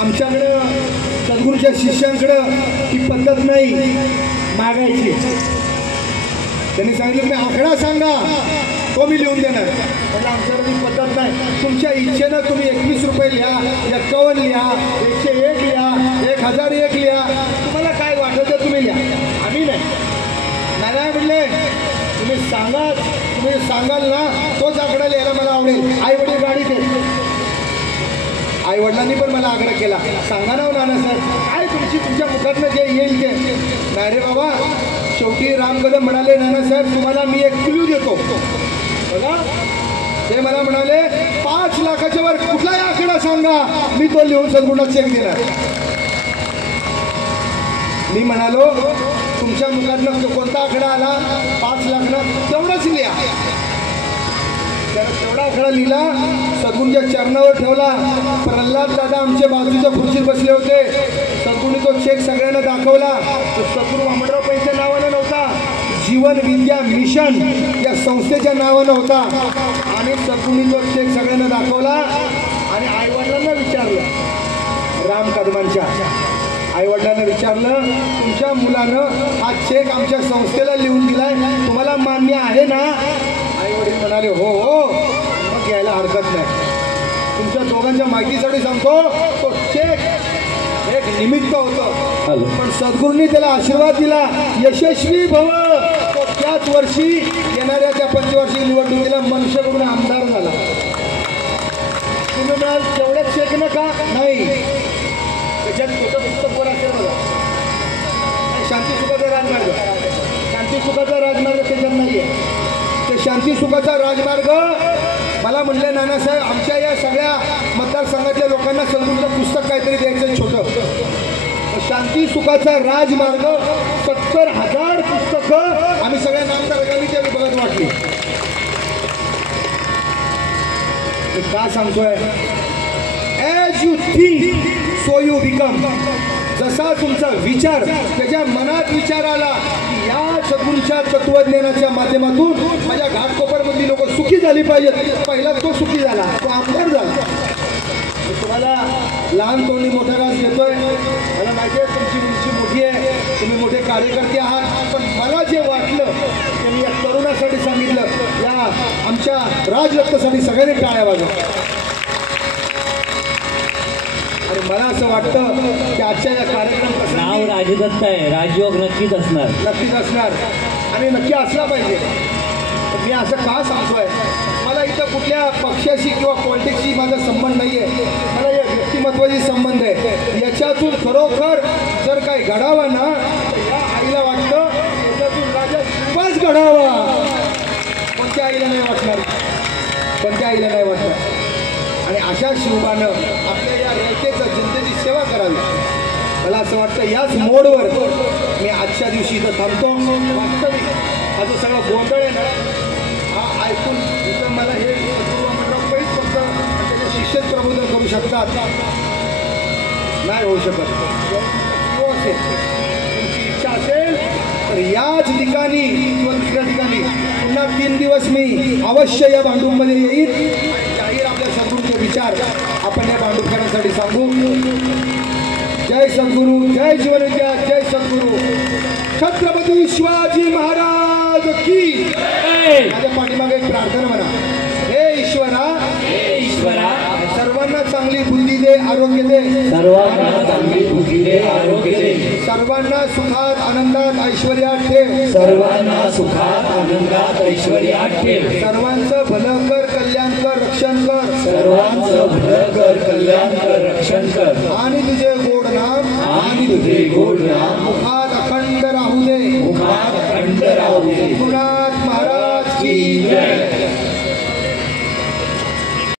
आमच्याकडं सद्गुरूच्या शिष्यांकडं ही पद्धत नाही मागायची. त्यांनी सांगितलं मी आकडा सांगा तो मी लिहून देणार. म्हटलं आमच्याकडे ही पद्धत नाही. तुमच्या इच्छेनं तुम्ही 21 रुपये लिहा, 51 लिहा, 101 लिहा, 1001 लिहा, तुम्हाला काय वाटतं ते तुम्ही लिहा, आम्ही नाही. नाही म्हणले तुम्ही सांगा, तुम्ही सांगाल ना तोच आकडा लिहायला मला आवडेल. आई वडील गाडीत आहेत. आई वडिलांनी पण मला आग्रह केला, सांगा ना नानासाहेब काय तुमच्या मुखातनं जे येईल ते. नाही रे बाबा, शेवटी राम कदम म्हणाले नानासाहेब तुम्हाला मी एक क्लू देतो बघा. ते मला म्हणाले 5 लाखाच्या वर कुठलाही आकडा सांगा मी तो लिहून सद्गुरूंना चेक देणार. मी म्हणालो तुमच्या मुखातनं कोणता आकडा आला 5 लाखनं तेवढंच लिहा. तेवढा आकडा लिहिला, सद्गुरूंच्या चरणावर ठेवला. प्रल्हाद दादा आमच्या बाजूच्या खुर्चीत बसले होते. सद्गुरूंनी तो चेक सगळ्यांना दाखवला. तो सद्गुरू वामनराव पैंच्या नावानं नव्हता, जीवन विद्या मिशन या संस्थेच्या नावानं होता. आणि सद्गुरूंनी तो चेक सगळ्यांना दाखवला आणि आईवडिलांना विचारलं, राम कदमांच्या आईवडिलांना विचारलं तुमच्या मुलानं हा चेक आमच्या संस्थेला लिहून दिलाय, तुम्हाला मान्य आहे ना? आईवडील म्हणाले हो हो, मग घ्यायला हरकत नाही. तुमच्या दोघांच्या माहितीसाठी सांगतो तो चेक एक निमित्त होतं, पण सद्गुरूंनी त्याला आशीर्वाद दिला यशस्वी भव. तो त्याच वर्षी येणाऱ्या त्या पंचवार्षिक निवडणुकीला मनसेकडून आमदार झाला. तुम्ही म्हणाल तेवढ्या चेक नका, नाही त्याच्यात छोटं पुस्तक वर असेल बघा, शांती सुखाचा राजमार्ग. शांती सुखाचा राजमार्ग त्याच्यात नाहीये. ते शांती सुखाचा राजमार्ग मला म्हणले नानासाहेब आमच्या या सगळ्या मतदारसंघातल्या लोकांना सद्गुरूंचं पुस्तक काहीतरी द्यायचं छोटं. शांती सुखाचा राजमार्ग 70,000 पुस्तकं आम्ही सगळ्या नामधारकांच्या विभागात वाटली. का सांगतोय, as you think so you become. जसा तुमचा विचार त्याच्या मनात विचार आला की या सद्गुरूंच्या तत्वज्ञानाच्या माध्यमातून माझ्या घाटकोपरमधली लोक सुखी झाली पाहिजेत, पहिला तो सुखी झाला, तो आमदार झाला. तुम्हाला लहान तोंडी मोठा राज घेतोय, मला माहिती आहे तुमची उंची मोठी आहे, तुम्ही मोठे कार्यकर्ते आहात, पण मला जे वाटलं ते मी या तरुणासाठी सांगितलं. या आमच्या राजरत्नासाठी सगळ्यांनी टाळ्या वाजवा. आणि मला असं वाटतं की आजच्या या कार्यक्रम नाव राजदत्त आहे, राजयोग नक्कीच असणार आणि नक्की असला पाहिजे. मी असं का सांगतोय, मला इथं कुठल्या पक्षाशी किंवा पॉलिटिक्सशी माझा संबंध नाही आहे, मला या व्यक्तिमत्वाशी संबंध आहे. याच्यातून खरोखर जर काही घडावा ना या आईला वाटतं याच्यातून राजा शिवाच घडावा. कोणत्या आईला नाही वाटणार, कोणत्या आईला नाही वाटणार. आणि अशा शिवबानं आपल्या या रयतेचं जनतेची सेवा करावी. मला असं वाटतं याच मोडवर मी आजच्या दिवशी इथं थांबतो. वास्तविक हा जो सगळा गोंधळ आहे ना हा ऐकून इथं मला हे सद्गुरू पैस फक्त त्याचे शिक्षण प्रबोधन करू शकतात, नाही होऊ शकत. तो असेल तुमची इच्छा असेल तर याच ठिकाणी किंवा दुसऱ्या ठिकाणी पुन्हा 3 दिवस मी अवश्य या भांडूपमध्ये येईल. जाहीर आपल्या सद्गुरूंचे विचार आपण या भांडूपकरांसाठी सांगू. जय सद्गुरू, जय जीवनविद्या, जय सद्गुरू. छत्रपती शिवाजी महाराज की. माझ्या पाठीमागे एक प्रार्थना म्हणा. हे ईश्वरा, हे ईश्वरा सर्वांना चांगली बुद्धी दे, आरोग्य दे, सर्वांना चांगली बुद्धी दे, आरोग्य दे, सर्वांना सुखात आनंदात ऐश्वर्यात ठेव, सर्वांना सुखात आनंदात ऐश्वर्यात ठेव, सर्वांचं भलं कर, कल्याण कर, रक्षण कर, सर्वांचं भलं कर, कल्याण कर, रक्षण कर.